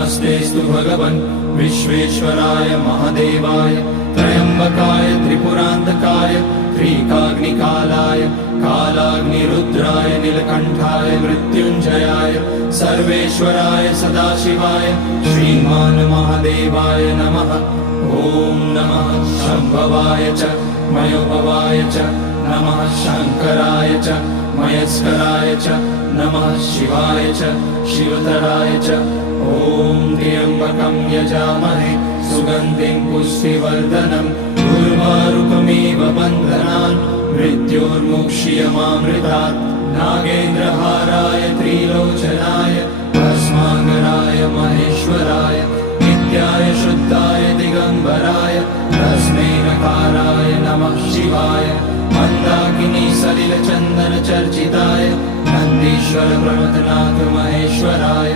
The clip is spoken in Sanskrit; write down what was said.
नमस्तेस्तु भगवन् विश्वेश्वराय महादेवाय त्र्यम्बकाय त्रिपुरान्तकाय त्रिकाग्निकालाय कालाग्निरुद्राय नीलकण्ठाय मृत्युञ्जयाय सर्वेश्वराय सदाशिवाय श्रीमान् महादेवाय नमः। ॐ नमः शम्भवाय च मयोभवाय च नमः शङ्कराय च मयस्कराय च नमः शिवाय च शिवतराय च। ॐ त्र्यम्बकं यजामहे सुगन्धिं पुष्टिवर्धनम् उर्वारुकमिव बन्धनान् मृत्योर्मुक्ष्यमामृतात्। नागेन्द्रहाराय त्रिलोचनाय भस्माङ्गराय महेश्वराय नित्याय शुद्धाय दिगम्बराय तस्मै नकाराय नमः शिवाय। मन्दाकिनी सलिलचन्दन चर्चिताय नन्दीश्वर प्रमथनाथ महेश्वराय